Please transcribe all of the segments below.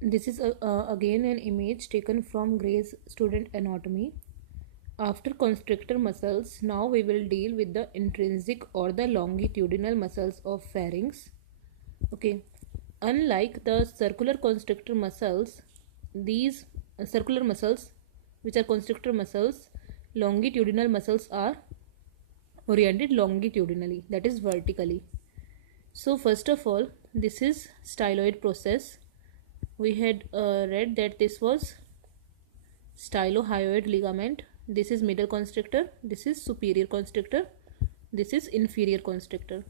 This is again an image taken from Gray's Student Anatomy. After constrictor muscles, now we will deal with the intrinsic or the longitudinal muscles of pharynx. Okay, unlike the circular constrictor muscles, these circular muscles, which are constrictor muscles, longitudinal muscles are oriented longitudinally, that is vertically. So first of all, this is styloid process. We had read that this was stylohyoid ligament. This is middle constrictor, this is superior constrictor, this is inferior constrictor.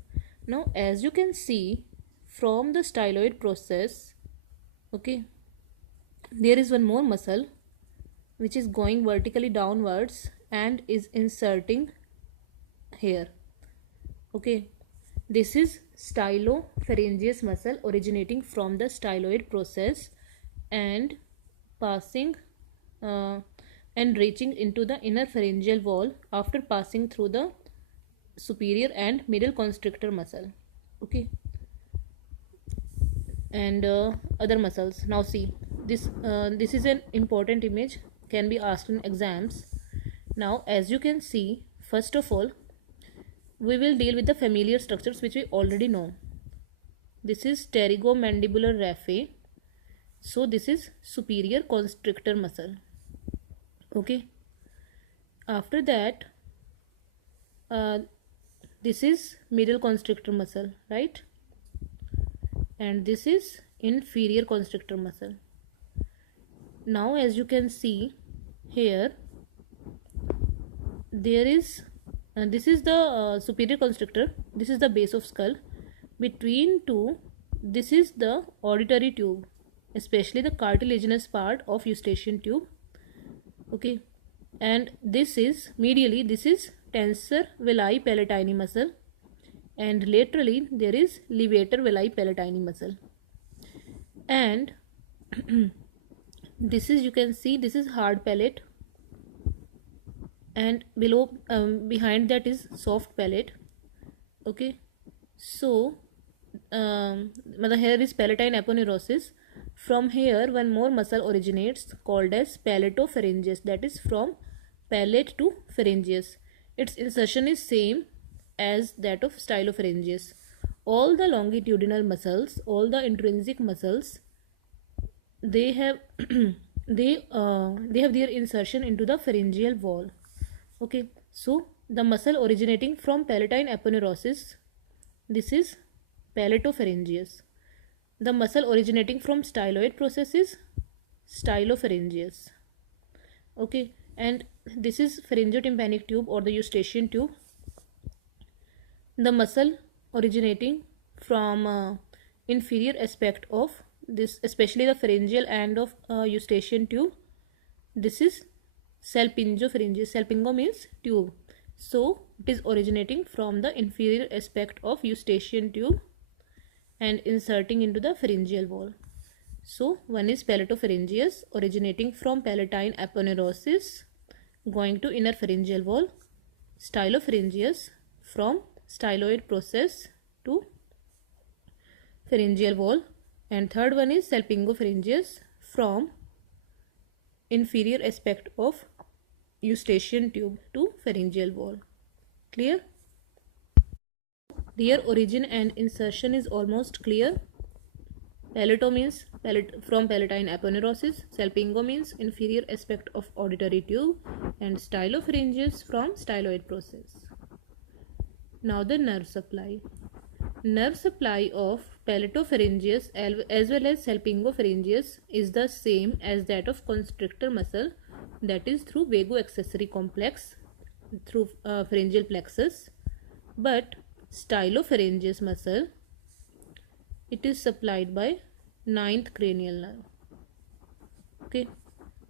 Now as you can see from the styloid process, okay, there is one more muscle which is going vertically downwards and is inserting here. Okay, this is stylopharyngeus muscle originating from the styloid process and passing and reaching into the inner pharyngeal wall after passing through the superior and middle constrictor muscle. Okay, and other muscles. Now see, this is an important image, can be asked in exams. Now as you can see, first of all we will deal with the familiar structures which we already know. This is pterygomandibular raphe. So this is superior constrictor muscle. Okay, after that this is middle constrictor muscle, right? And this is inferior constrictor muscle. Now as you can see here, there is this is the superior constrictor, this is the base of skull. Between two, this is the auditory tube, especially the cartilaginous part of eustachian tube. Okay, and this is medially, this is tensor villi palatini muscle, and laterally there is levator villi palatini muscle. And this is, you can see, this is hard palate, and below behind that is soft palate. Okay, so here is palatine aponeurosis. From here one more muscle originates called as palatopharyngeus, that is from palate to pharyngeus. Its insertion is same as that of stylopharyngeus. All the longitudinal muscles, all the intrinsic muscles, they have they have their insertion into the pharyngeal wall. Okay, so the muscle originating from palatine aponeurosis, this is palatopharyngeus. The muscle originating from styloid process is stylopharyngeus. Okay, and this is pharyngotympanic tube or the eustachian tube. The muscle originating from inferior aspect of this, especially the pharyngeal end of eustachian tube, this is salpingopharyngeus. Salpingo means tube, so it is originating from the inferior aspect of eustachian tube and inserting into the pharyngeal wall. So one is palatopharyngeus originating from palatine aponeurosis going to inner pharyngeal wall, stylopharyngeus from styloid process to pharyngeal wall, and third one is salpingopharyngeus from inferior aspect of eustachian tube to pharyngeal wall. Clear? Their origin and insertion is almost clear. Palato means from palatine aponeurosis, salpingo means inferior aspect of auditory tube, and stylopharyngeus from styloid process. Now the nerve supply. Nerve supply of palatopharyngeus as well as salpingopharyngeus is the same as that of constrictor muscle, that is through vagoaccessory complex through pharyngeal plexus, but stylopharyngeus muscle, it is supplied by ninth cranial nerve. Okay,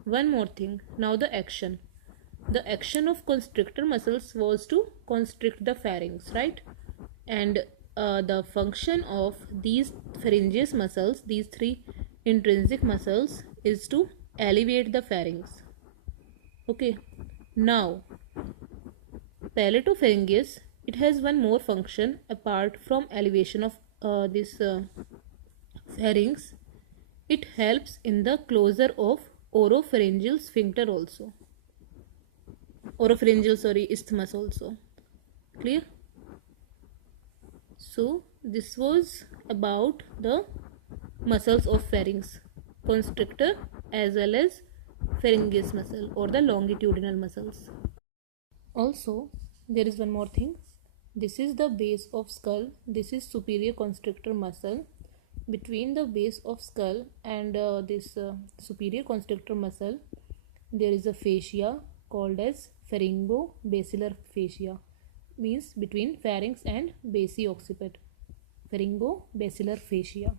one more thing. Now the action. The action of constrictor muscles was to constrict the pharynx, right? And the function of these pharyngeus muscles, these three intrinsic muscles, is to elevate the pharynx. Okay, now palatopharyngeus, it has one more function apart from elevation of this pharynx. It helps in the closure of oropharyngeal sphincter also. Isthmus also. Clear? So this was about the muscles of pharynx, constrictor as well as pharyngeus muscle or the longitudinal muscles. Also, there is one more thing. This is the base of skull. This is superior constrictor muscle. Between the base of skull and this superior constrictor muscle, there is a fascia called as pharyngo-basilar fascia. Means between pharynx and basi-occiput. Pharyngo-basilar fascia.